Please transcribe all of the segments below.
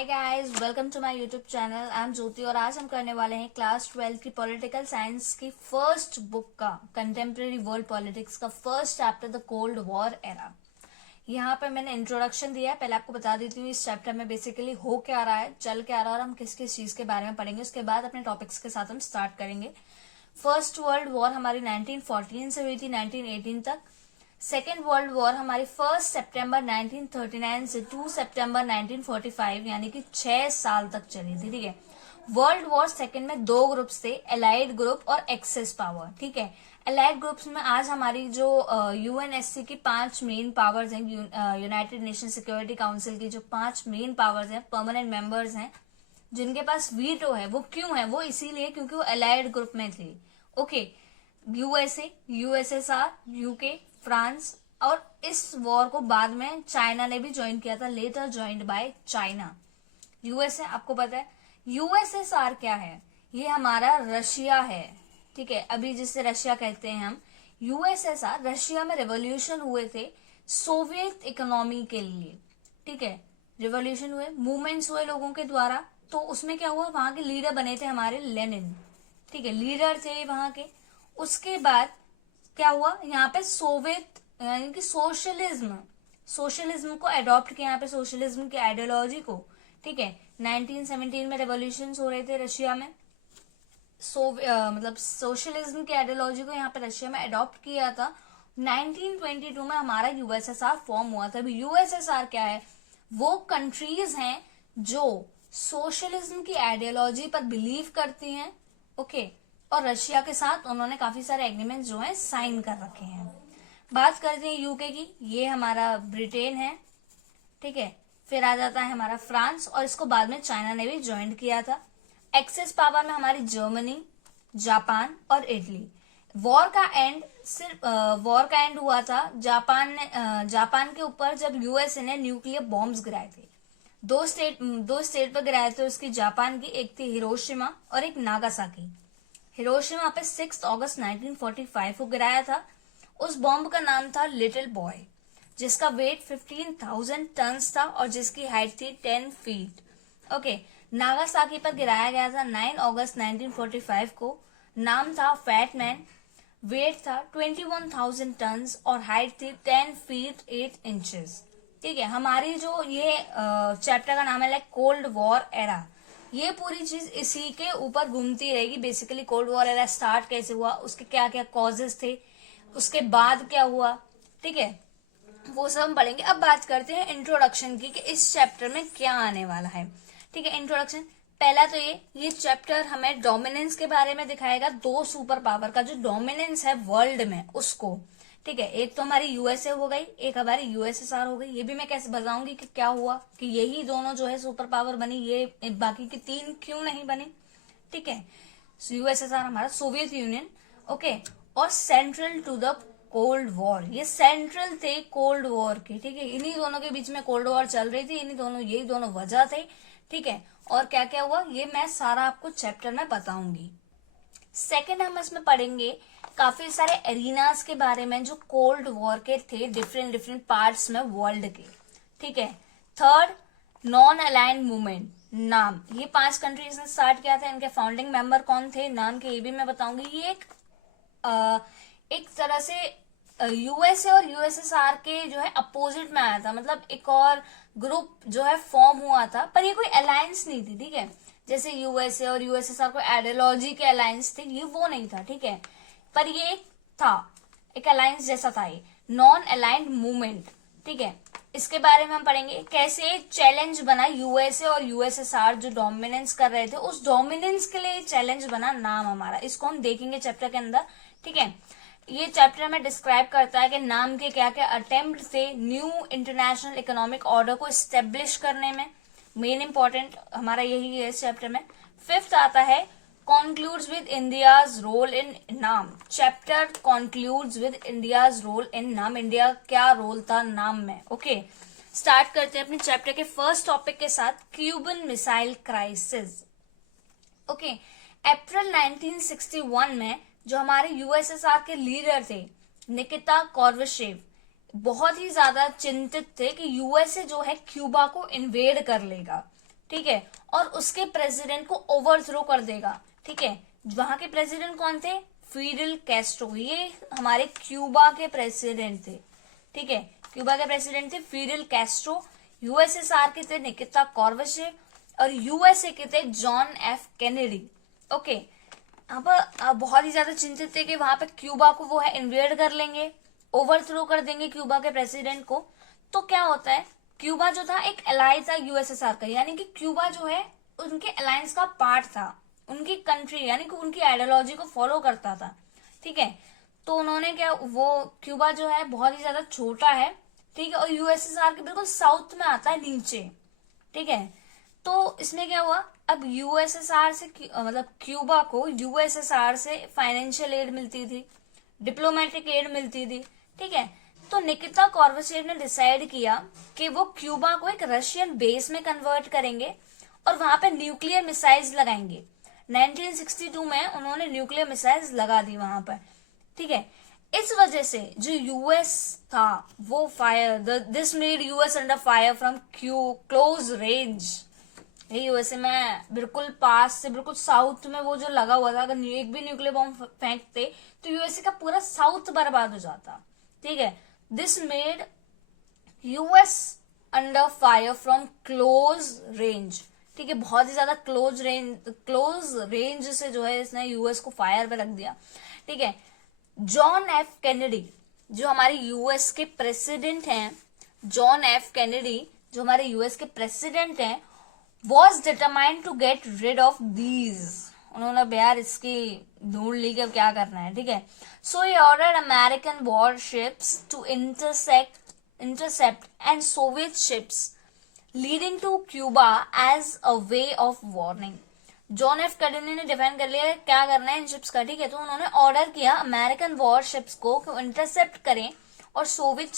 Hi guys, welcome to my YouTube channel. I am Jyoti और आज हम करने वाले हैं क्लास 12 की पॉलिटिकल साइंस की फर्स्ट बुक का कंटेम्प्रेरी वर्ल्ड पॉलिटिक्स का first chapter the cold war era. यहाँ पे मैंने इंट्रोडक्शन दिया है। पहले आपको बता देती हूँ इस चैप्टर में बेसिकली हो क्या रहा है, चल क्या रहा है और हम किस किस चीज के बारे में पढ़ेंगे। उसके बाद अपने टॉपिक्स के साथ हम स्टार्ट करेंगे। फर्स्ट वर्ल्ड वॉर हमारी 1914 से हुई थी 1918 तक। सेकेंड वर्ल्ड वॉर हमारी 1 सितंबर 1939 से 2 सितंबर 1945 यानी कि 6 साल तक चली थी। ठीक है, वर्ल्ड वॉर सेकेंड में दो ग्रुप्स थे, एलाइड ग्रुप और एक्सेस पावर। ठीक है, एलाइड ग्रुप्स में आज हमारी जो यूएनएससी की 5 मेन पावर्स हैं, यूनाइटेड नेशन सिक्योरिटी काउंसिल की जो 5 मेन पावर्स हैं, परमानेंट मेंबर्स हैं, जिनके पास वीटो है। वो क्यों है? वो इसीलिए क्योंकि वो एलाइड ग्रुप में थे। Okay, USA, USSR, UK, France और इस वॉर को बाद में चाइना ने भी ज्वाइन किया था, later joined by China. USA आपको पता है। यूएसएसआर क्या है? ये हमारा रशिया है। ठीक है, अभी जिसे रशिया कहते हैं हम। यूएसएसआर, रशिया में रेवोल्यूशन हुए थे सोवियत इकोनॉमी के लिए। ठीक है, रेवोल्यूशन हुए, मूवमेंट्स हुए लोगों के द्वारा। तो उसमें क्या हुआ, वहां के लीडर बने थे हमारे लेनिन। ठीक है, लीडर थे वहां के। उसके बाद क्या हुआ, यहाँ पे सोवियत यानी कि सोशलिज्म को अडॉप्ट किया, यहाँ पे सोशलिज्म की आइडियोलॉजी को। ठीक है, 1917 में रेवोल्यूशन हो रहे थे रशिया में। मतलब सोशलिज्म की आइडियोलॉजी को यहाँ पे रशिया में अडॉप्ट किया था। 1922 में हमारा यूएसएसआर फॉर्म हुआ था। अभी यूएसएसआर क्या है? वो कंट्रीज हैं जो सोशलिज्म की आइडियोलॉजी पर बिलीव करती हैं। ओके, और रशिया के साथ उन्होंने काफी सारे एग्रीमेंट जो है साइन कर रखे हैं। बात करते हैं यूके की, ये हमारा ब्रिटेन है। ठीक है, फिर आ जाता है हमारा फ्रांस और इसको बाद में चाइना ने भी ज्वाइन किया था। एक्सेस पावर में हमारी जर्मनी, जापान और इटली। वॉर का एंड हुआ था जापान के ऊपर जब यूएसए ने न्यूक्लियर बॉम्ब्स गिराए थे। दो स्टेट पर गिराए थे उसकी, जापान की। एक थी हिरोशिमा और एक नागासाकी। हिरोशिमा पे 6 अगस्त 1945 को गिराया था। उस बॉम्ब का नाम था लिटिल बॉय, जिसका वेट 15,000 टन्स था और जिसकी हाइट थी 10 फीट। ओके, नागासाकी पर गिराया गया था 9 अगस्त 1945 को। नाम था फैट मैन, वेट था 21,000 टन्स और हाइट थी 10 फीट 8 इंचेस। ठीक है, हमारी जो ये चैप्टर का नाम है लाइक कोल्ड वॉर एरा। ये पूरी चीज इसी के ऊपर घूमती रहेगी। Basically cold war era start कैसे हुआ, उसके क्या क्या कॉजेस थे, उसके बाद क्या हुआ। ठीक है, वो सब हम पढ़ेंगे। अब बात करते हैं इंट्रोडक्शन की कि इस चैप्टर में क्या आने वाला है। ठीक है, इंट्रोडक्शन पहला तो ये चैप्टर हमें डोमिनेंस के बारे में दिखाएगा, दो सुपर पावर का जो डोमिनेंस है वर्ल्ड में उसको। ठीक है, एक तो हमारी यूएसए हो गई, एक हमारी यूएसएसआर हो गई। ये भी मैं कैसे बताऊंगी कि क्या हुआ कि यही दोनों जो है सुपर पावर बनी, ये बाकी की 3 क्यों नहीं बनी। ठीक है, यूएसएसआर हमारा सोवियत यूनियन। ओके, और central to the cold war, ये सेंट्रल थे कोल्ड वॉर के। ठीक है, इन्हीं दोनों के बीच में कोल्ड वॉर चल रही थी, यही दोनों वजह थे। ठीक है, और क्या क्या हुआ ये मैं सारा आपको चैप्टर में बताऊंगी। सेकेंड हम इसमें पढ़ेंगे काफी सारे एरिनास के बारे में जो कोल्ड वॉर के थे, डिफरेंट पार्ट्स में वर्ल्ड के। ठीक है, थर्ड नॉन अलाइंड मूवमेंट। नाम, ये 5 कंट्रीज ने स्टार्ट किया था, इनके फाउंडिंग मेंबर कौन थे, नाम के ये भी मैं बताऊंगी। ये एक तरह से यूएसए और यूएसएसआर के जो है अपोजिट में आया था। मतलब एक और ग्रुप जो है फॉर्म हुआ था, पर ये कोई अलायंस नहीं थी। ठीक है, जैसे यूएसए और यूएसएसआर को आइडियोलॉजी के अलायंस थे, ये वो नहीं था। ठीक है, पर ये था एक अलायंस जैसा था, ये नॉन अलाइंड मूवमेंट। ठीक है, इसके बारे में हम पढ़ेंगे कैसे चैलेंज बना यूएसए और यूएसएसआर जो डोमिनेंस कर रहे थे, उस डोमिनेंस के लिए चैलेंज बना नाम हमारा। इसको हम देखेंगे चैप्टर के अंदर। ठीक है, ये चैप्टर में डिस्क्राइब करता है कि नाम के क्या क्या अटेम्प्ट थे न्यू इंटरनेशनल इकोनॉमिक ऑर्डर को स्टेब्लिश करने में। मेन इंपॉर्टेंट हमारा यही है इस चैप्टर में। फिफ्थ आता है concludes with India's role in नाम। Chapter concludes with India's role in नाम, इंडिया क्या रोल था नाम में। ओके, स्टार्ट करते हैं अपने चैप्टर के फर्स्ट टॉपिक के साथ, क्यूबन मिसाइल क्राइसिस। ओके, अप्रैल 1961 में जो हमारे यूएसएसआर के लीडर थे निकिता कॉर्बेचेव बहुत ही ज्यादा चिंतित थे कि यूएसए जो है क्यूबा को इन्वेड कर लेगा। ठीक है, और उसके प्रेसिडेंट को ओवरथ्रो कर देगा। ठीक है, वहां के प्रेसिडेंट कौन थे? फिडेल कैस्ट्रो, ये हमारे क्यूबा के प्रेसिडेंट थे। ठीक है, क्यूबा के प्रेसिडेंट थे फिडेल कैस्ट्रो। यूएसएसआर के थे निकिता कॉर्बेचेव और यूएसए के थे जॉन एफ कैनेडी। ओके, यहाँ पर बहुत ही ज्यादा चिंतित थे कि वहां पे क्यूबा को वो है इन्वेड कर लेंगे, ओवरथ्रो कर देंगे क्यूबा के प्रेसिडेंट को। तो क्या होता है, क्यूबा जो था एक एलाई था यूएसएसआर का, यानी कि क्यूबा जो है उनके अलायंस का पार्ट था, उनकी कंट्री यानी कि उनकी आइडियोलॉजी को फॉलो करता था। ठीक है, तो उन्होंने क्या, वो क्यूबा जो है बहुत ही ज्यादा छोटा है। ठीक है, और यूएसएसआर के बिल्कुल साउथ में आता है नीचे। ठीक है, तो इसमें क्या हुआ, अब यूएसएसआर से मतलब क्यूबा को यूएसएसआर से फाइनेंशियल एड मिलती थी, डिप्लोमेटिक एड मिलती थी। ठीक है, तो निकिता कॉर्बेचेव ने डिसाइड किया कि वो क्यूबा को एक रशियन बेस में कन्वर्ट करेंगे और वहां पे न्यूक्लियर मिसाइल्स लगाएंगे। 1962 में उन्होंने न्यूक्लियर मिसाइल्स लगा दी वहां पर। ठीक है, इस वजह से जो यूएस था वो this made US under fire from close range. USA में बिल्कुल पास से, बिल्कुल साउथ में वो जो लगा हुआ था, अगर एक भी न्यूक्लियर बॉम्ब फेंकते तो यूएसए का पूरा साउथ बर्बाद हो जाता। ठीक है, this made US under fire from close range. ठीक है, बहुत ही ज्यादा क्लोज रेंज से जो है इसने यूएस को फायर पे रख दिया। ठीक है, जॉन एफ कैनेडी जो हमारे यूएस के प्रेसिडेंट हैं, जॉन एफ कैनेडी जो हमारे यूएस के प्रेसिडेंट हैं, was determined to get rid of these। उन्होंने यार इसकी ढूंढ ली कि अब क्या करना है। ठीक है, so he ordered American warships to intercept and Soviet ships leading to Cuba as a way of warning। John F Kennedy ने डिफाइन कर लिया क्या करना है इन शिप्स का। ठीक है, तो उन्होंने ऑर्डर किया अमेरिकन वॉरशिप्स को इंटरसेप्ट करें और Soviet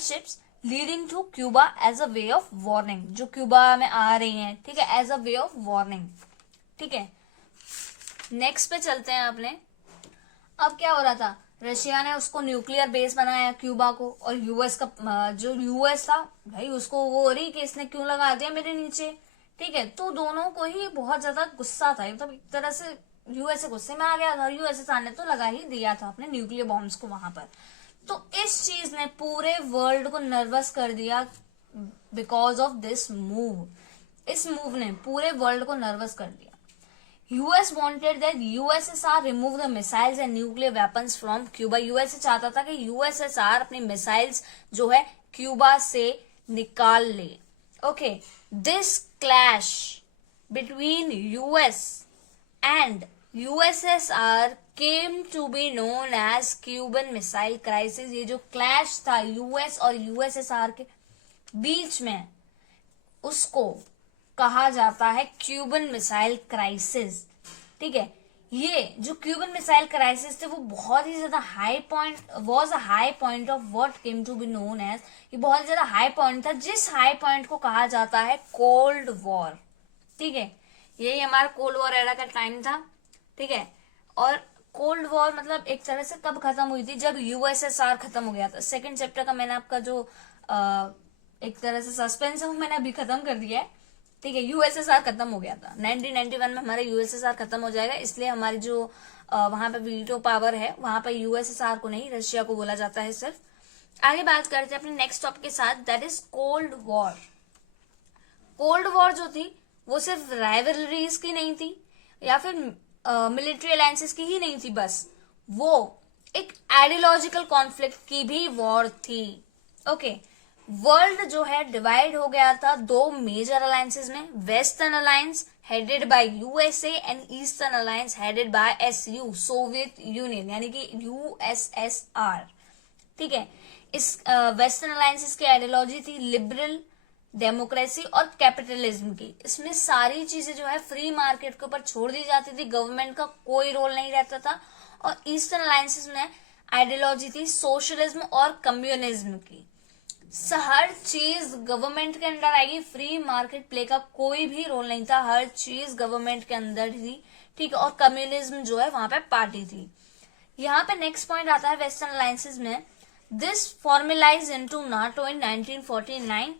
ships leading to Cuba as a way of warning, जो क्यूबा में आ रही हैं। ठीक है, as a way of warning. ठीक है, नेक्स्ट पे चलते हैं अपने। अब क्या हो रहा था, रशिया ने उसको न्यूक्लियर बेस बनाया क्यूबा को, और यूएस का जो यूएस था भाई उसको वो हो रही कि इसने क्यों लगा दिया मेरे नीचे। ठीक है, तो दोनों को ही बहुत ज्यादा गुस्सा था, मतलब एक तरह से यूएसए गुस्से में आ गया था, यूएसए ने तो लगा ही दिया था अपने न्यूक्लियर बॉम्ब्स को वहां पर। तो इस चीज ने पूरे वर्ल्ड को नर्वस कर दिया बिकॉज ऑफ दिस मूव। इस मूव ने पूरे वर्ल्ड को नर्वस कर दिया। US wanted that USSR remove the missiles and nuclear weapons from Cuba. USA चाहता था कि यूएसएसआर अपनी मिसाइल्स जो है क्यूबा से निकाल ले। Okay, this clash between US and USSR came to be known as Cuban missile crisis. ये जो क्लैश था यूएस और यूएसएसआर के बीच में, उसको कहा जाता है क्यूबन मिसाइल क्राइसिस। ठीक है, ये जो क्यूबन मिसाइल क्राइसिस थे वो बहुत ही ज्यादा high point was a high point of what came to be known as. ये बहुत ही ज्यादा हाई पॉइंट था, जिस हाई पॉइंट को कहा जाता है कोल्ड वॉर। ठीक है, यही हमारा कोल्ड वॉर एरा का टाइम था। ठीक है, और कोल्ड वॉर मतलब एक तरह से कब खत्म हुई थी, जब यूएसएसआर खत्म हो गया था। सेकंड चैप्टर का मैंने आपका जो एक तरह से सस्पेंस है वो मैंने अभी खत्म कर दिया है। ठीक है, यूएसएसआर खत्म हो गया था 1991 में, हमारा यूएसएसआर खत्म हो जाएगा, इसलिए हमारी जो वहां पे वीटो पावर है वहां पे यूएसएसआर को नहीं, रशिया को बोला जाता है सिर्फ। आगे बात करते हैं अपने नेक्स्ट टॉपिक के साथ, that is cold war. Cold war जो थी वो सिर्फ राइवलरीज की नहीं थी या फिर मिलिट्री अलायंसेस की ही नहीं थी, बस वो एक आइडियोलॉजिकल कॉन्फ्लिक्ट की भी वॉर थी। ओके, वर्ल्ड जो है डिवाइड हो गया था दो मेजर अलायंसेस में, western alliance headed by USA and eastern alliance headed by SU, Soviet Union यानी कि यूएसएसआर। ठीक है, इस वेस्टर्न अलायंसेस की आइडियोलॉजी थी लिबरल, डेमोक्रेसी और कैपिटलिज्म की। इसमें सारी चीजें जो है फ्री मार्केट के ऊपर छोड़ दी जाती थी, गवर्नमेंट का कोई रोल नहीं रहता था। और ईस्टर्न अलायंसेस में आइडियोलॉजी थी सोशलिज्म और कम्युनिज्म की। हर चीज गवर्नमेंट के अंडर आएगी, फ्री मार्केट प्ले का कोई भी रोल नहीं था, हर चीज गवर्नमेंट के अंदर थी। ठीक है, और कम्युनिज्म जो है वहां पे पार्टी थी। यहाँ पे नेक्स्ट पॉइंट आता है वेस्टर्न अलायंसेस में, दिस फॉर्मुलाइज इनटू नाटो इन 1949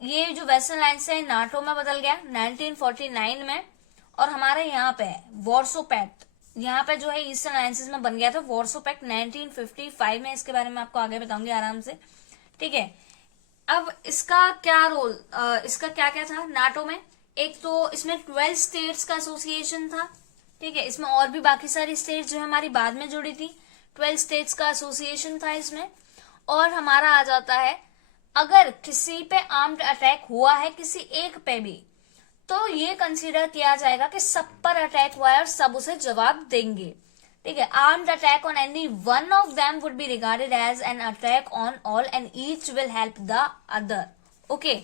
ये जो वेस्टर्न अलायंस है नाटो में बदल गया 1949 में, और हमारे यहाँ पे वॉर्सो पैक्ट, यहाँ पे जो है ईस्टर्न अलायंसेस में बन गया था वॉर्सो पैक्ट 1955 में। इसके बारे में आपको आगे बताऊंगी आराम से, ठीक है। अब इसका क्या रोल, इसका क्या क्या था नाटो में? एक तो इसमें 12 स्टेट्स का एसोसिएशन था, ठीक है। इसमें और भी बाकी सारी स्टेट्स जो हमारी बाद में जुड़ी थी, 12 स्टेट्स का एसोसिएशन था इसमें। और हमारा आ जाता है, अगर किसी पे आर्म्ड अटैक हुआ है, किसी एक पे भी, तो ये कंसीडर किया जाएगा कि सब पर अटैक हुआ है और सब उसे जवाब देंगे, ठीक है। Armed attack on any one of them would be regarded as an attack on all and each will help the other, okay.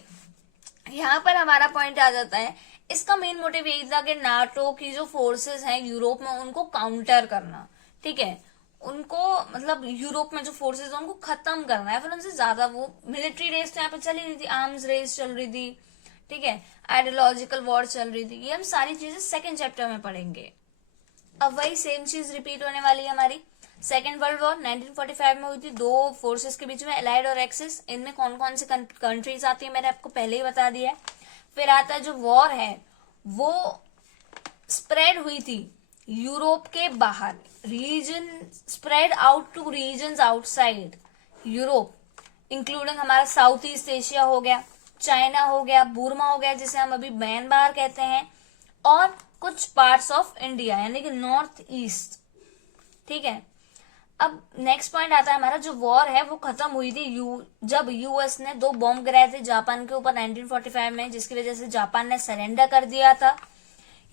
यहाँ पर हमारा पॉइंट आ जाता है, इसका मेन मोटिव यही था कि नाटो की जो फोर्सेस हैं यूरोप में उनको काउंटर करना, ठीक है। उनको मतलब यूरोप में जो फोर्सेस है उनको खत्म करना है, फिर उनसे ज्यादा वो मिलिट्री रेस तो यहाँ पे चल ही रही थी, आर्म्स रेस चल रही थी, ठीक है, आइडियोलॉजिकल वॉर चल रही थी। ये हम सारी चीजें सेकेंड चैप्टर में पढ़ेंगे। अब वही सेम चीज रिपीट होने वाली है हमारी। सेकेंड वर्ल्ड वॉर 1945 में हुई थी, दो फोर्सेस के बीच में, एलाइड और एक्सिस। इनमें कौन कौन सी कंट्रीज आती है मैंने आपको पहले ही बता दिया है। फिर आता है जो वॉर है वो स्प्रेड हुई थी यूरोप के बाहर, region spread out to region outside Europe, including हमारा साउथ ईस्ट एशिया हो गया, चाइना हो गया, बुर्मा हो गया जिसे हम अभी म्यांमार कहते हैं, और कुछ पार्ट्स ऑफ इंडिया यानी कि नॉर्थ ईस्ट, ठीक है। अब नेक्स्ट पॉइंट आता है हमारा, जो वॉर है वो खत्म हुई थी जब यूएस ने 2 बॉम्ब गिराए थे जापान के ऊपर 1945 में, जिसकी वजह से जापान ने सरेंडर कर दिया था।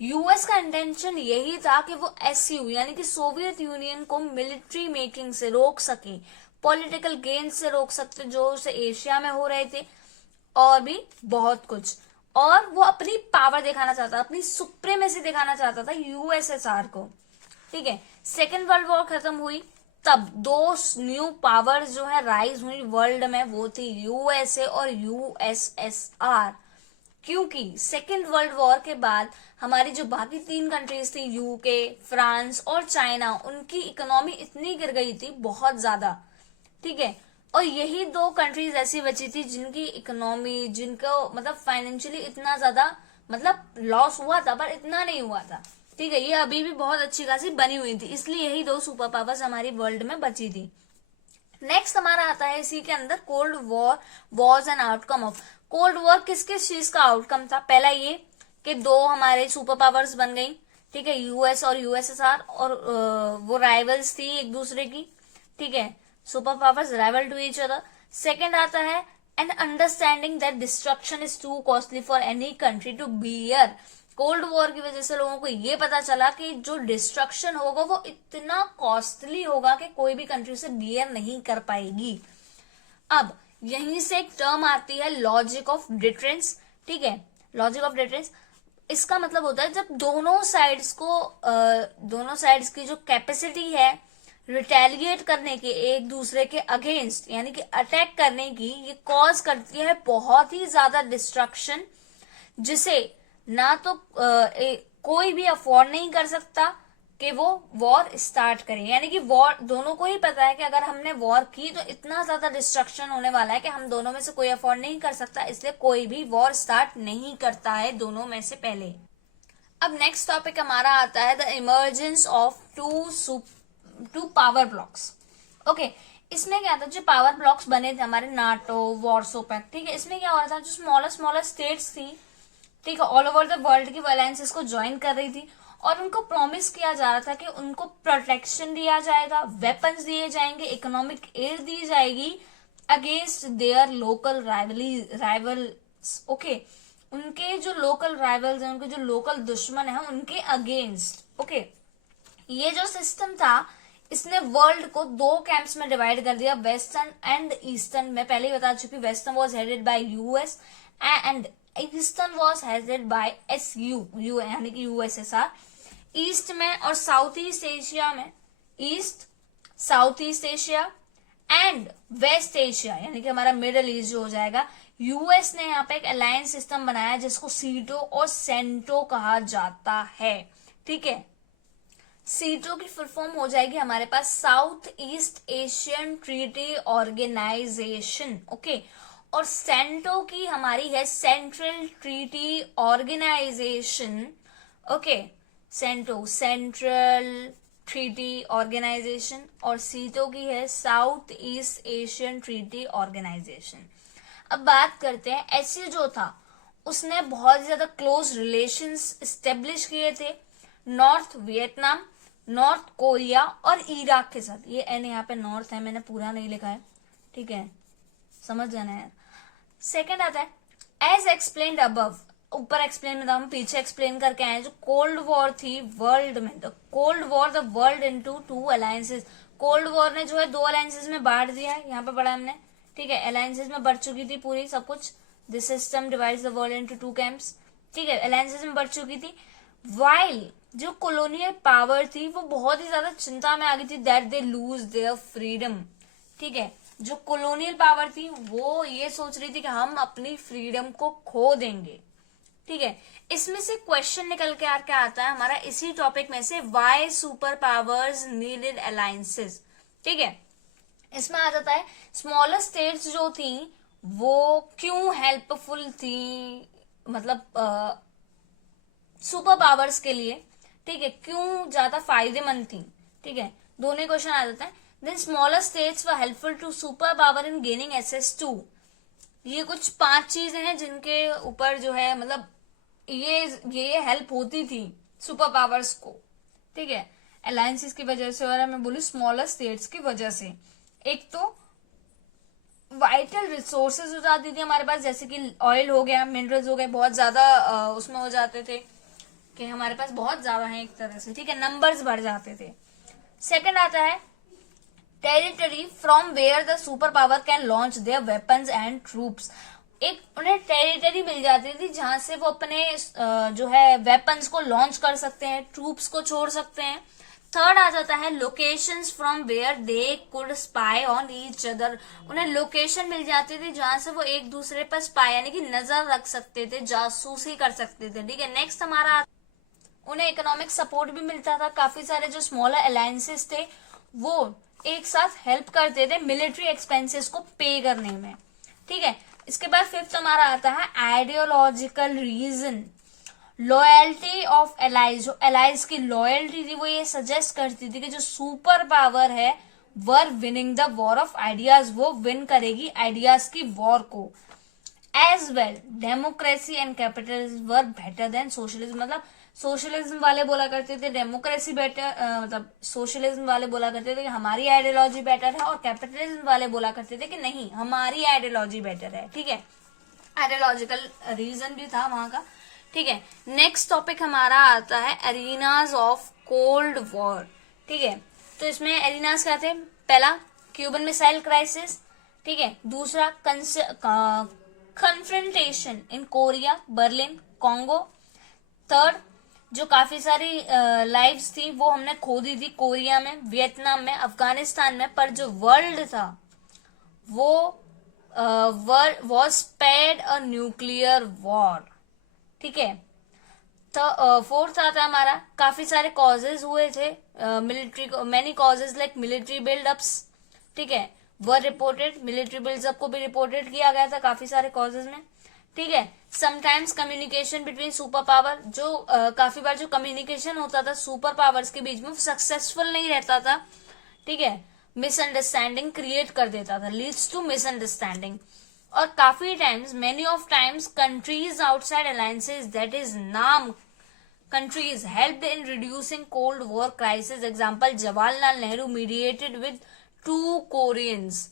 यूएस का इंटेंशन यही था कि वो एसयू यानी कि सोवियत यूनियन को मिलिट्री मेकिंग से रोक सके, पॉलिटिकल गेन से रोक सकते जो उसे एशिया में हो रहे थे, और भी बहुत कुछ। और वो अपनी पावर दिखाना चाहता, अपनी सुप्रीमेसी दिखाना चाहता था यूएसएसआर को, ठीक है। सेकेंड वर्ल्ड वॉर खत्म हुई तब 2 न्यू पावर्स जो है राइज हुई वर्ल्ड में, वो थी यूएसए और यूएसएसआर। क्योंकि सेकेंड वर्ल्ड वॉर के बाद हमारी जो बाकी 3 कंट्रीज थी, यूके, फ्रांस और चाइना, उनकी इकोनॉमी इतनी गिर गई थी बहुत ज्यादा, ठीक है। और यही 2 कंट्रीज ऐसी बची थी जिनकी इकोनॉमी, जिनको मतलब फाइनेंशियली इतना ज्यादा मतलब लॉस हुआ था पर इतना नहीं हुआ था, ठीक है। ये अभी भी बहुत अच्छी खासी बनी हुई थी, इसलिए यही 2 सुपर पावर्स हमारी वर्ल्ड में बची थी। नेक्स्ट हमारा आता है इसी के अंदर, cold war was an outcome of. Cold war किस किस चीज का आउटकम था? पहला ये कि 2 हमारे सुपर पावर्स बन गई, ठीक है, यूएस और यूएसएसआर, और वो राइवल्स थी एक दूसरे की, ठीक है, super powers rival to each other. Second आता है an understanding that destruction is too costly for any country to bear. Cold war की वजह से लोगों को ये पता चला कि जो डिस्ट्रक्शन होगा वो इतना कॉस्टली होगा कि कोई भी कंट्री उसे बियर नहीं कर पाएगी। अब यहीं से एक टर्म आती है लॉजिक ऑफ डिटरेंस, ठीक है। लॉजिक ऑफ डिटरेंस इसका मतलब होता है जब दोनों साइड्स की जो कैपेसिटी है रिटेलिएट करने की एक दूसरे के अगेंस्ट यानी कि अटैक करने की, ये कॉज करती है बहुत ही ज्यादा डिस्ट्रक्शन, जिसे ना तो कोई भी अफोर्ड नहीं कर सकता कि वो वॉर स्टार्ट करे। यानी कि वॉर दोनों को ही पता है कि अगर हमने वॉर की तो इतना ज्यादा डिस्ट्रक्शन होने वाला है कि हम दोनों में से कोई अफोर्ड नहीं कर सकता, इसलिए कोई भी वॉर स्टार्ट नहीं करता है दोनों में से पहले। अब नेक्स्ट टॉपिक हमारा आता है the emergence of two power blocs, okay. इसमें क्या था, जो पावर ब्लॉक्स बने थे हमारे नाटो, वॉर्सो पैक्ट, ठीक है, इसमें क्या हो रहा था, जो स्मॉलर स्टेट्स थी, ठीक है, ऑल ओवर द वर्ल्ड की अलायंसेस को ज्वाइन कर रही थी, और उनको प्रॉमिस किया जा रहा था कि उनको प्रोटेक्शन दिया जाएगा, वेपन्स दिए जाएंगे, इकोनॉमिक एड दी जाएगी against their local rivals, okay. उनके जो लोकल राइवल्स हैं, उनके जो लोकल दुश्मन है, उनके अगेंस्ट, ओके। ये जो सिस्टम था इसने वर्ल्ड को 2 कैंप्स में डिवाइड कर दिया, वेस्टर्न एंड ईस्टर्न। मैं पहले ही बता चुकी, western was headed by US and eastern was headed by SU यानी कि यूएसएसआर। ईस्ट में और साउथ ईस्ट एशिया में, East, South East Asia and West Asia यानी कि हमारा मिडल ईस्ट जो हो जाएगा, यूएस ने यहाँ पे एक अलायंस सिस्टम बनाया जिसको सीटो और सेंटो कहा जाता है, ठीक है। सीटो की फुल फॉर्म हो जाएगी हमारे पास South East Asian Treaty Organisation, okay. और सेंटो की हमारी है Central Treaty Organisation, okay, CENTO Central Treaty Organisation, और सीटो की है South East Asian Treaty Organisation. अब बात करते हैं, एससीओ जो था उसने बहुत ज्यादा क्लोज रिलेशंस स्टेब्लिश किए थे नॉर्थ वियतनाम, नॉर्थ कोरिया और इराक के साथ। ये एन यहाँ पे नॉर्थ है, मैंने पूरा नहीं लिखा है, ठीक है, समझ जाना यार। सेकेंड आता है एज एक्सप्लेन्ड अबव, ऊपर एक्सप्लेन में था, हम पीछे एक्सप्लेन करके आए। जो कोल्ड वॉर थी वर्ल्ड में, the cold war the world into two alliances, cold war ने जो है 2 अलायंसेस में बांट दिया है, यहाँ पे पढ़ा हमने, ठीक है, अलायंसेस में बढ़ चुकी थी पूरी सब कुछ। This system divides the world into 2 camps, ठीक है, अलायंसेस में बढ़ चुकी थी। वाइल जो कॉलोनियल पावर थी वो बहुत ही ज्यादा चिंता में आ गई थी that they lose their freedom, ठीक है, जो कॉलोनियल पावर थी वो ये सोच रही थी कि हम अपनी फ्रीडम को खो देंगे, ठीक है। इसमें से क्वेश्चन निकल के आके आता है हमारा इसी टॉपिक में से, why super powers needed alliances, ठीक है। इसमें आ जाता है स्मॉलर स्टेट्स जो थी वो क्यों हेल्पफुल थी, मतलब सुपर पावर्स के लिए, ठीक है, क्यों ज्यादा फायदेमंद थी, ठीक है, दोनों क्वेश्चन आ जाता है। Then smaller states were helpful to super power in gaining access to, ये कुछ 5 चीजें हैं जिनके ऊपर जो है मतलब ये हेल्प होती थी सुपर पावर्स को, ठीक है, अलायंसेस की वजह से, और मैं बोलूं स्मॉलर स्टेट्स की वजह से। एक तो वाइटल रिसोर्सेज हो जाती थी हमारे पास, जैसे कि ऑयल हो गया, मिनरल्स हो गए, बहुत ज्यादा उसमें हो जाते थे कि हमारे पास बहुत ज्यादा है एक तरह से, ठीक है, नंबर्स बढ़ जाते थे। सेकंड आता है territory from where the super power can launch their weapons and troops, एक उन्हें टेरिटरी मिल जाती थी जहां से वो अपने जो है वेपन्स को लॉन्च कर सकते हैं, ट्रूप्स को छोड़ सकते हैं। थर्ड आ जाता है locations from where they could spy on each other, उन्हें लोकेशन मिल जाती थी जहां से वो एक दूसरे पर स्पाई यानी कि नजर रख सकते थे, जासूसी कर सकते थे, ठीक है। नेक्स्ट हमारा उन्हें इकोनॉमिक सपोर्ट भी मिलता था, काफी सारे जो स्मॉलर अलायंसेस थे वो एक साथ हेल्प करते थे मिलिट्री एक्सपेंसेस को पे करने में, ठीक है। इसके बाद फिफ्थ हमारा आता है ideological reason, loyalty of allies, जो एलाइज की लॉयल्टी थी वो ये सजेस्ट करती थी कि जो सुपर पावर है were winning the war of ideas, वो विन करेगी आइडियाज की वॉर को। As well democracy and capitalism were better than socialism, मतलब सोशलिज्म वाले बोला करते थे डेमोक्रेसी बेटर, मतलब सोशलिज्म वाले बोला करते थे कि हमारी आइडियोलॉजी बेटर है, और कैपिटलिज्म वाले बोला करते थे कि नहीं हमारी आइडियोलॉजी बेटर है, ठीक है, आइडियोलॉजिकल रीजन भी था वहां का, ठीक है। नेक्स्ट टॉपिक हमारा आता है एरिनाज ऑफ कोल्ड वॉर, ठीक है, तो इसमें एरिनाज क्या थे, पहला क्यूबन मिसाइल क्राइसिस, ठीक है, दूसरा confrontation in Korea, Berlin, Congo, third जो काफी सारी लाइव्स थी वो हमने खो दी थी कोरिया में, वियतनाम में, अफगानिस्तान में, पर जो वर्ल्ड था वो was spared a nuclear war, ठीक है। तो फोर्थ आता है हमारा काफी सारे कॉजेज हुए थे military, many causes like military buildups, ठीक है, वर रिपोर्टेड, मिलिट्री बिल्डअप को भी रिपोर्टेड किया गया था काफी सारे कॉजेज में, ठीक है। Sometimes communication between super power, जो काफी बार जो कम्युनिकेशन होता था सुपर पावर्स के बीच में सक्सेसफुल नहीं रहता था, ठीक है, मिसअंडरस्टैंडिंग क्रिएट कर देता था, लीड्स टू मिसअंडरस्टैंडिंग। और काफी times many of times countries outside alliances that is NAM countries helped in reducing cold war crisis, example Jawaharlal Nehru mediated with 2 Koreans.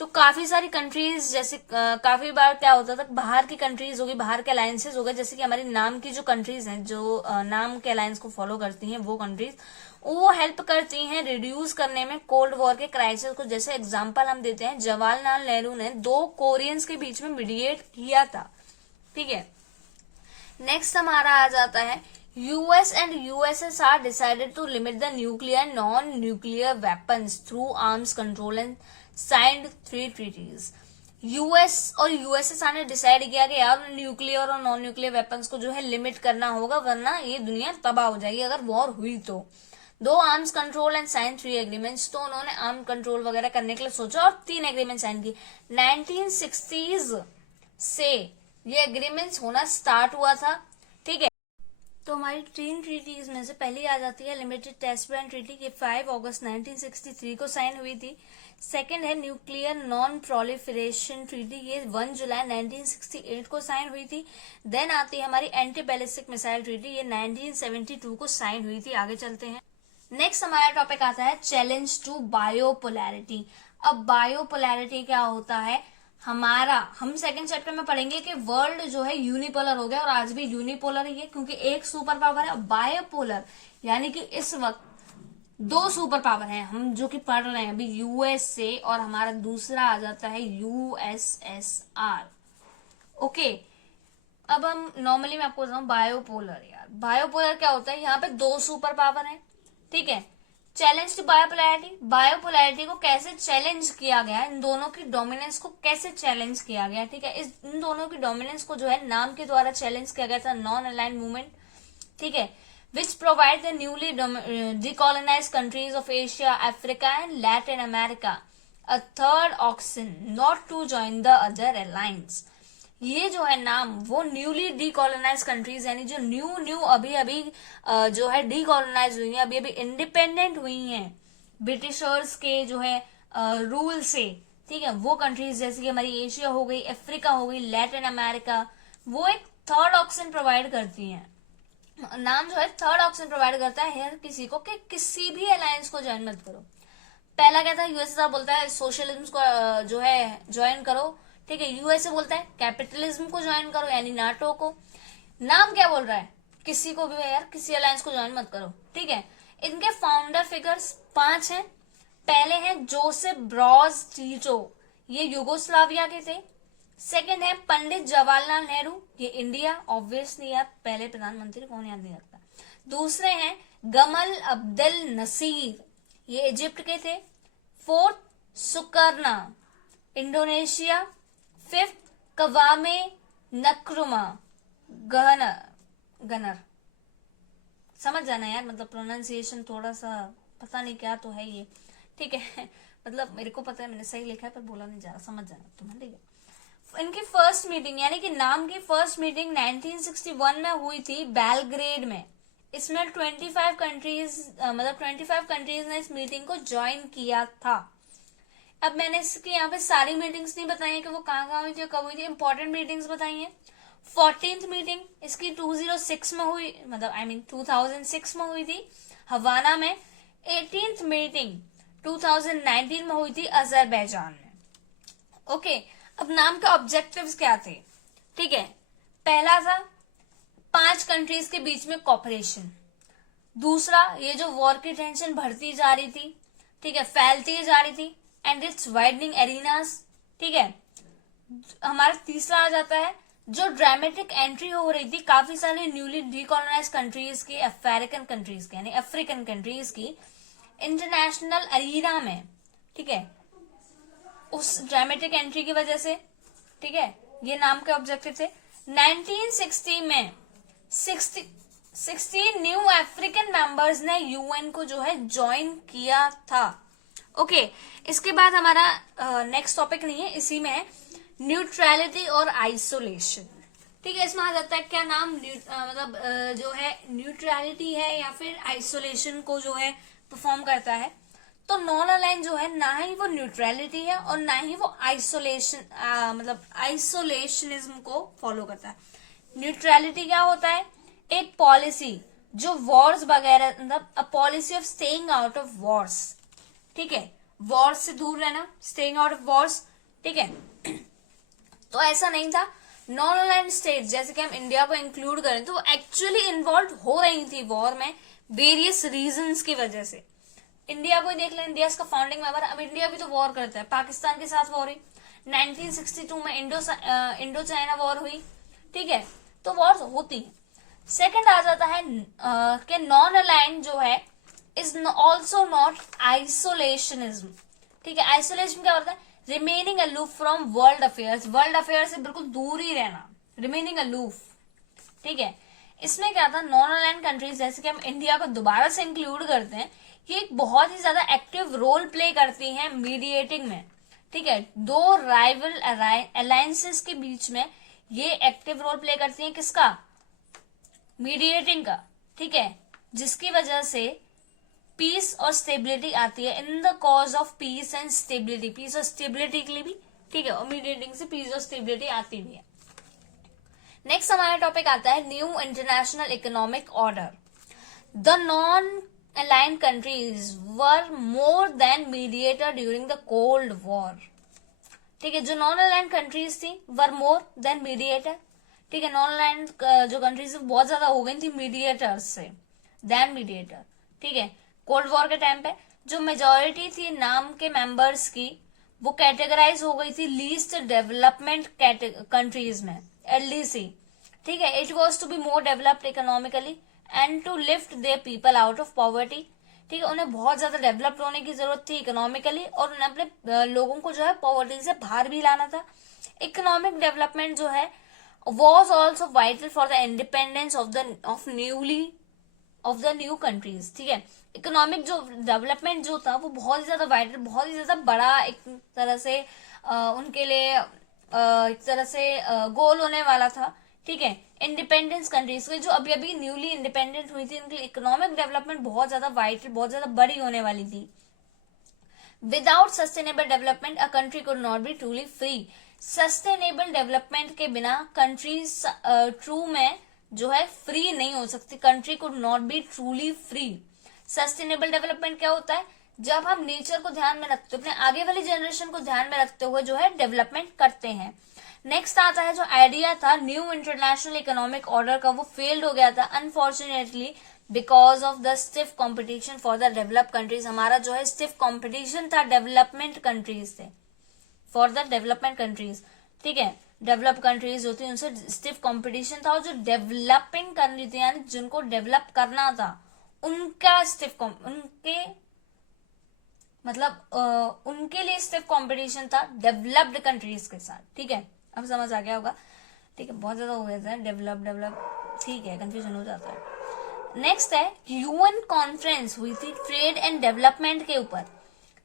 तो काफी सारी कंट्रीज जैसे काफी बार क्या होता था बाहर की कंट्रीज होगी, बाहर के अलायंसेज हो गए, जैसे कि हमारी नाम की जो कंट्रीज हैं जो नाम के अलायंस को फॉलो करती हैं वो कंट्रीज वो हेल्प करती हैं रिड्यूस करने में कोल्ड वॉर के क्राइसिस को। जैसे एग्जांपल हम देते हैं जवाहरलाल नेहरू ने 2 कोरियंस के बीच में मीडिएट किया था, ठीक है। नेक्स्ट हमारा आ जाता है US and USSR decided to limit the nuclear non nuclear weapons through arms control and signed 3 treaties. US और यूएसएसआर ने डिसाइड किया कि यार न्यूक्लियर और नॉन न्यूक्लियर वेपन्स को जो है लिमिट करना होगा, वरना ये दुनिया तबाह हो जाएगी अगर वॉर हुई तो दो arms control and sign 3 agreements, तो उन्होंने आर्म कंट्रोल वगैरह करने के लिए सोचा और 3 एग्रीमेंट साइन की। 1960s से ये एग्रीमेंट्स होना स्टार्ट हुआ था, ठीक है। तो हमारी 3 ट्रीटीज में से पहली आ जाती है लिमिटेड टेस्ट बैन ट्रीटी, ये 5 अगस्त 1963 को साइन हुई थी। सेकंड है न्यूक्लियर नॉन प्रोलिफरेशन ट्रीटी, ये 1 जुलाई 1968 को साइन हुई थी। देन आती है हमारी एंटी बैलिस्टिक मिसाइल ट्रीटी, ये 1972 को साइन हुई थी। आगे चलते हैं, नेक्स्ट हमारा टॉपिक आता है चैलेंज टू बायोपोलैरिटी। अब बायोपोलैरिटी क्या होता है, हम सेकंड चैप्टर में पढ़ेंगे कि वर्ल्ड जो है यूनिपोलर हो गया, और आज भी यूनिपोलर ही है क्योंकि एक सुपर पावर है। बायोपोलर यानी कि इस वक्त 2 सुपर पावर हैं हम जो कि पढ़ रहे हैं अभी, यूएसए और हमारा दूसरा आ जाता है यूएसएसआर। ओके, अब हम नॉर्मली मैं आपको बताऊं बायोपोलर। यार बायोपोलर क्या होता है, यहाँ पे 2 सुपर पावर हैं, ठीक है। चैलेंज टू बायोपोलैरिटी, बायोपोलैरिटी को कैसे चैलेंज किया गया, इन दोनों की डोमिनेंस को कैसे चैलेंज किया गया, ठीक है। इन दोनों की डोमिनेंस को जो है नाम के द्वारा चैलेंज किया गया था, नॉन अलाइंड मूवमेंट, ठीक है, which provide the newly decolonised countries of Asia, Africa and Latin America a third option not to join the other alliance. ये जो है नाम वो न्यूली डीकोलोनाइज कंट्रीज यानी जो न्यू अभी अभी जो है डीकोलोनाइज हुई है, अभी अभी इंडिपेंडेंट हुई हैं ब्रिटिशर्स के जो है रूल से, ठीक है, वो कंट्रीज जैसे कि हमारी एशिया हो गई, अफ्रीका हो गई, लैटिन अमेरिका, वो एक थर्ड ऑप्शन प्रोवाइड करती हैं। नाम जो है थर्ड ऑप्शन प्रोवाइड करता है हर किसी को कि किसी भी अलायंस को ज्वाइन मत करो। पहला क्या था, यूएसएसआर बोलता है सोशलिज्म को जो है ज्वाइन करो, ठीक है। यूएसए बोलता है कैपिटलिज्म को ज्वाइन करो यानी नाटो को। नाम क्या बोल रहा है, किसी को भी यार किसी अलायंस को ज्वाइन मत करो, ठीक है। इनके फाउंडर फिगर्स 5 हैं। पहले हैं जोसेफ ब्रॉज टीटो, ये यूगोस्लाविया के थे। सेकंड है पंडित जवाहरलाल नेहरू, ये इंडिया, ऑब्वियसली यार पहले प्रधानमंत्री कौन याद नहीं रखता। दूसरे हैं गमल अब्दुल नसीर, ये इजिप्ट के थे। Fourth Sukarno, Indonesia. Fifth Kwame Nkrumah, गनर, समझ जाना यार, मतलब प्रोनाउंसिएशन थोड़ा सा पता नहीं क्या तो है ये, ठीक है। मतलब मेरे को पता है मैंने सही लिखा है पर बोला नहीं जा रहा, समझ जाना तुम्हें, ठीक है। इनकी फर्स्ट मीटिंग यानी कि नाम की फर्स्ट मीटिंग 1961 में हुई थी बेलग्रेड में। इसमें 25 कंट्रीज मतलब 25 कंट्रीज ने इस मीटिंग को ज्वाइन किया था। अब मैंने इसकी यहाँ पे सारी मीटिंग्स नहीं बताई है कि वो कहाँ हुई थी और कब हुई थी, इंपॉर्टेंट मीटिंग्स बताई हैं। 14th मीटिंग इसकी 2006 में हुई, मतलब 2006 में हुई थी हवाना में। 18th मीटिंग 2019 में हुई थी अजरबैजान में। ओके, अब नाम के ऑब्जेक्टिव्स क्या थे, ठीक है। पहला था 5 कंट्रीज के बीच में कॉपरेशन। दूसरा, ये जो वॉर की टेंशन बढ़ती जा रही थी, ठीक है, फैलती जा रही थी एंड इट्स वाइडनिंग एरिनास, ठीक है। हमारा तीसरा आ जाता है जो ड्रामेटिक एंट्री हो रही थी काफी सारी न्यूली डीकोलोनाइज कंट्रीज की, अफ्रीकन कंट्रीज की यानी अफ्रीकन कंट्रीज की इंटरनेशनल अरीना में, ठीक है, उस ड्रामेटिक एंट्री की वजह से, ठीक है, ये नाम के ऑब्जेक्टिव थे। 1960 में 16 न्यू अफ्रीकन मेंबर्स ने यूएन को जो है ज्वाइन किया था। ओके, इसके बाद हमारा नेक्स्ट टॉपिक नहीं है, इसी में है न्यूट्रलिटी और आइसोलेशन, ठीक है। इसमें आ जाता है क्या नाम, मतलब जो है न्यूट्रलिटी है या फिर आइसोलेशन को जो है परफॉर्म करता है। तो नॉन अलाइन जो है ना ही वो न्यूट्रलिटी है और ना ही वो आइसोलेशन मतलब आइसोलेशनिज्म को फॉलो करता है। न्यूट्रलिटी क्या होता है, एक पॉलिसी जो वॉर्स वगैरह, मतलब a policy of staying out of Wars, ठीक है, वॉर्स से दूर रहना, स्टेइंग आउट ऑफ वॉर्स, ठीक है। तो ऐसा नहीं था, नॉन अलाइंड स्टेट जैसे कि हम इंडिया को इंक्लूड करें तो वो एक्चुअली इन्वॉल्व हो रही थी वॉर में वेरियस रीजंस की वजह से। इंडिया को ही देख लें, इंडिया का फाउंडिंग मेंबर, अब इंडिया भी तो वॉर करता है, पाकिस्तान के साथ वॉर हुई 1962 में, इंडो चाइना वॉर हुई, ठीक है, तो वॉर होती है। सेकंड आ जाता है कि नॉन अलाइंड जो है इज ऑल्सो नॉट आइसोलेशनिज्म, ठीक है। आइसोलेशन क्या होता है, remaining aloof from world affairs, world affair से बिल्कुल दूर ही रहना, रिमेनिंग अलूफ, ठीक है। इसमें क्या था, नॉन अलाइंड कंट्रीज जैसे कि हम इंडिया को दोबारा से इंक्लूड करते हैं, ये एक बहुत ही ज्यादा एक्टिव रोल प्ले करती हैं मीडिएटिंग में। ठीक है, दो राइवल अलायंसेस के बीच में ये एक्टिव रोल प्ले करती हैं, किसका, मीडिएटिंग का। ठीक है, जिसकी वजह से पीस और स्टेबिलिटी आती है, in the cause of peace and stability, peace और स्टेबिलिटी के लिए भी। ठीक है, और मीडिएटिंग से पीस और स्टेबिलिटी आती भी है। नेक्स्ट हमारा टॉपिक आता है new international economic order. The non aligned countries were more than mediator during the cold war. ठीक है, जो नॉन अलाइंड कंट्रीज थी वर मोर देन मीडिएटर। ठीक है, नॉन अलाइंड जो कंट्रीज बहुत ज्यादा हो गई थी मीडिएटर्स से, देन मीडिएटर। ठीक है, कोल्ड वॉर के टाइम पे जो मेजोरिटी थी नाम के मेंबर्स की, वो कैटेगराइज हो गई थी लीस्ट डेवलपमेंट कंट्रीज में, एलडीसी। ठीक है, it was to be more developed economically and to lift their people out of poverty. ठीक है, उन्हें बहुत ज्यादा डेवलप्ड होने की जरूरत थी इकोनॉमिकली, और उन्हें अपने लोगों को जो है पॉवर्टी से बाहर भी लाना था। इकोनॉमिक डेवलपमेंट जो है was also vital for the independence of the new countries. ठीक है, इकोनॉमिक जो डेवलपमेंट जो था वो बहुत ही ज्यादा वाइटल, बहुत ही ज्यादा बड़ा एक तरह से उनके लिए एक तरह से गोल होने वाला था। ठीक है, इंडिपेंडेंस कंट्रीज के जो अभी अभी न्यूली इंडिपेंडेंट हुई थी, उनकी इकोनॉमिक डेवलपमेंट बहुत ज्यादा वाइटल, बहुत ज्यादा बड़ी होने वाली थी। Without sustainable development a country could not be truly free. Sustainable development के बिना कंट्रीज ट्रू में जो है फ्री नहीं हो सकती, country could not be truly free. Sustainable development क्या होता है, जब हम नेचर को ध्यान में रखते हुए, अपने आगे वाली जनरेशन को ध्यान में रखते हुए जो है डेवलपमेंट करते हैं। नेक्स्ट आता है जो आइडिया था न्यू इंटरनेशनल इकोनॉमिक ऑर्डर का, वो फेल्ड हो गया था unfortunately because of the stiff competition for the develop countries. हमारा जो है स्टिफ कंपटीशन था डेवलपमेंट कंट्रीज से, फॉर द डेवलपमेंट कंट्रीज। ठीक है, डेवलप कंट्रीज जो थी उनसे स्टिफ कंपटीशन था, और जो डेवलपिंग कंट्री थी यानी जिनको डेवलप करना था उनका उनके लिए स्टिफ कंपटीशन था डेवलप्ड कंट्रीज के साथ। ठीक है, अब समझ आ गया होगा। ठीक है, बहुत ज्यादा हो गया था डेवलप, ठीक है, कंफ्यूजन हो जाता है। नेक्स्ट है यूएन कॉन्फ्रेंस हुई थी ट्रेड एंड डेवलपमेंट के ऊपर,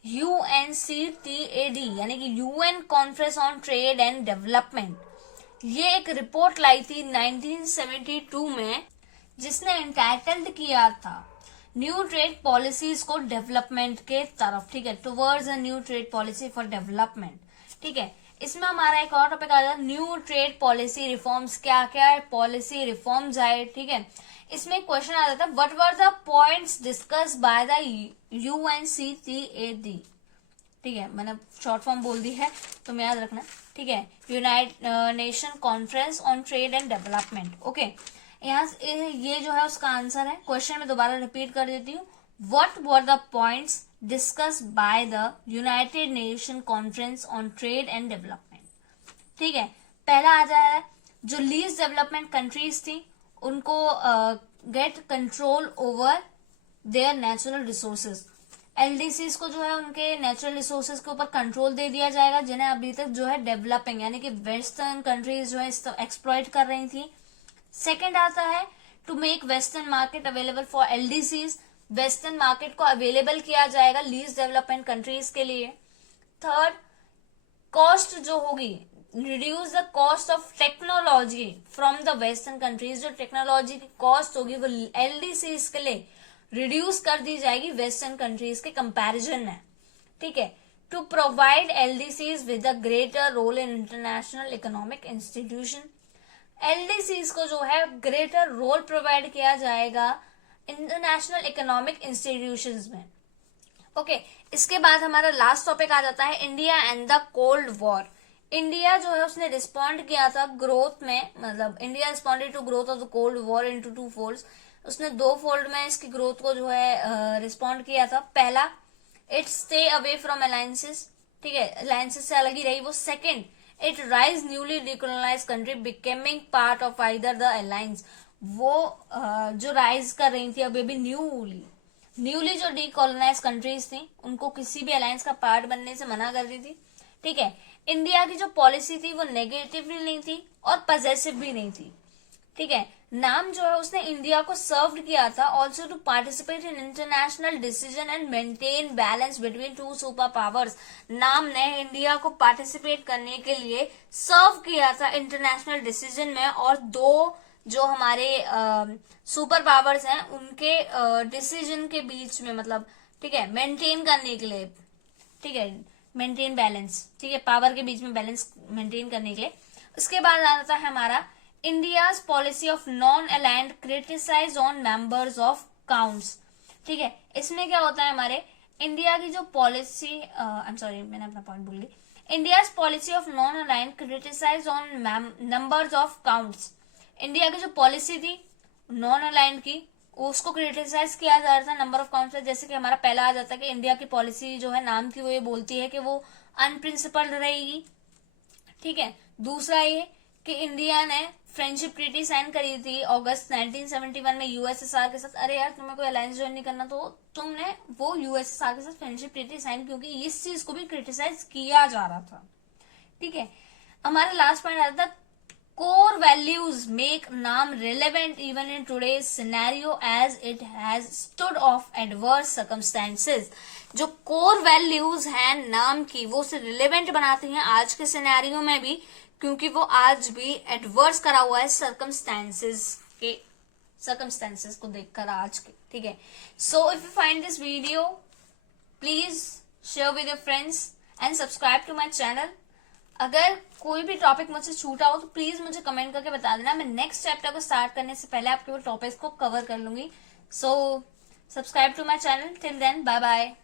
UNCTAD यानी कि UN conference on trade and development. ये एक रिपोर्ट लाई थी 1972 में, जिसने इंटाइटल्ड किया था न्यू ट्रेड पॉलिसीज को डेवलपमेंट के तरफ। ठीक है, towards a new trade policy for development. ठीक है, इसमें हमारा एक और टॉपिक आ जाता है न्यू ट्रेड पॉलिसी रिफॉर्म्स, क्या क्या पॉलिसी रिफॉर्म्स आए। ठीक है, इसमें क्वेश्चन आ जाता है what were the points discuss by the UNCTAD। ठीक है, मैंने शॉर्ट फॉर्म बोल दी है तो मैं याद रखना। ठीक है, United nation conference on trade and development. Okay, यहाँ ये जो है उसका आंसर है। क्वेश्चन में दोबारा रिपीट कर देती हूँ, what were the points discuss by the United nation conference on trade and development. ठीक है, पहला आ जाए जो लीस्ट डेवलपमेंट कंट्रीज थी उनको get control over their natural resources. LDCs को जो है उनके नेचुरल रिसोर्सेज के ऊपर कंट्रोल दे दिया जाएगा, जिन्हें अभी तक जो है डेवलपिंग यानी कि वेस्टर्न कंट्रीज जो है एक्सप्लॉइट कर रही थी। सेकेंड आता है to make western market available for LDCs, western market को अवेलेबल किया जाएगा लीस्ट डेवलपमेंट कंट्रीज के लिए। थर्ड, कॉस्ट जो होगी, reduce the cost of technology from the western countries, जो टेक्नोलॉजी की कॉस्ट होगी वो एलडीसीज के लिए रिड्यूस कर दी जाएगी वेस्टर्न कंट्रीज के कंपैरिजन में। ठीक है, to provide LDCs with a greater role in international economic institution, LDCs को जो है ग्रेटर रोल प्रोवाइड किया जाएगा इंटरनेशनल इकोनॉमिक इंस्टीट्यूशंस में। ओके, इसके बाद हमारा लास्ट टॉपिक आ जाता है India and the cold war. India जो है उसने रिस्पॉन्ड किया था ग्रोथ में, मतलब India responded to growth of the cold war into two folds. उसने दो फोल्ड में इसकी ग्रोथ को जो है रिस्पॉन्ड किया था। पहला, it stay away from alliances. ठीक है, अलायंसेस से अलग ही रही वो। Second, it rise newly decolonise country becoming part of either the alliance. वो जो राइज कर रही थी अभी न्यूली जो डीकोलोनाइज कंट्रीज थी उनको किसी भी अलायंस का पार्ट बनने से मना कर रही थी। ठीक है, इंडिया की जो पॉलिसी थी वो नेगेटिव भी नहीं थी और पॉजिटिव भी नहीं थी। ठीक है, नाम जो है उसने इंडिया को सर्व किया था also to participate in international decision and maintain balance between two super powers. NAM ने इंडिया को पार्टिसिपेट करने के लिए सर्व किया था इंटरनेशनल डिसीजन में, और दो जो हमारे सुपर पावर्स हैं उनके डिसीजन के बीच में, मतलब ठीक है, मेंटेन करने के लिए, ठीक है, मेंटेन बैलेंस, ठीक है, पावर के बीच में बैलेंस मेंटेन करने के लिए। उसके बाद आता है हमारा India's policy of non aligned criticise on members of counts. ठीक है, इसमें क्या होता है, हमारे इंडिया की जो पॉलिसी, आई एम सॉरी मैंने अपना पॉइंट भूल गई। India's policy of non aligned criticise on numbers of counts. India की जो पॉलिसी थी नॉन अलाइंड की, उसको क्रिटिसाइज किया जा रहा था नंबर ऑफ काउंट्स। जैसे कि हमारा पहला आ जाता है कि इंडिया की पॉलिसी जो है नाम की, वो ये बोलती है कि वो अनप्रिंसिपल्ड रहेगी। ठीक है, दूसरा ये कि इंडिया ने फ्रेंडशिप ट्रीटी साइन करी थी अगस्त 1971 में यूएसएसआर के साथ। अरे यार, तुम्हें कोई अलायंस ज्वाइन नहीं करना तो तुमने वो यूएसएसआर के साथ फ्रेंडशिप ट्रीटी साइन, क्योंकि इस चीज को भी क्रिटिसाइज किया जा रहा था। ठीक है, हमारा लास्ट पॉइंट आता था core values make NAM relevant even in today's scenario as it has stood off adverse circumstances। जो core values हैं नाम की, वो उसे relevant बनाती हैं आज के सिनेरियो में भी, क्योंकि वो आज भी एडवर्स करा हुआ है सर्कमस्टेंसेस को देखकर आज के। ठीक है, so if you find this video please share with your friends and subscribe to my channel. अगर कोई भी टॉपिक मुझसे छूटा हो तो प्लीज मुझे कमेंट करके बता देना, मैं नेक्स्ट चैप्टर को स्टार्ट करने से पहले आपके वो टॉपिक्स को कवर कर लूंगी। So subscribe to my channel. Till then, bye bye.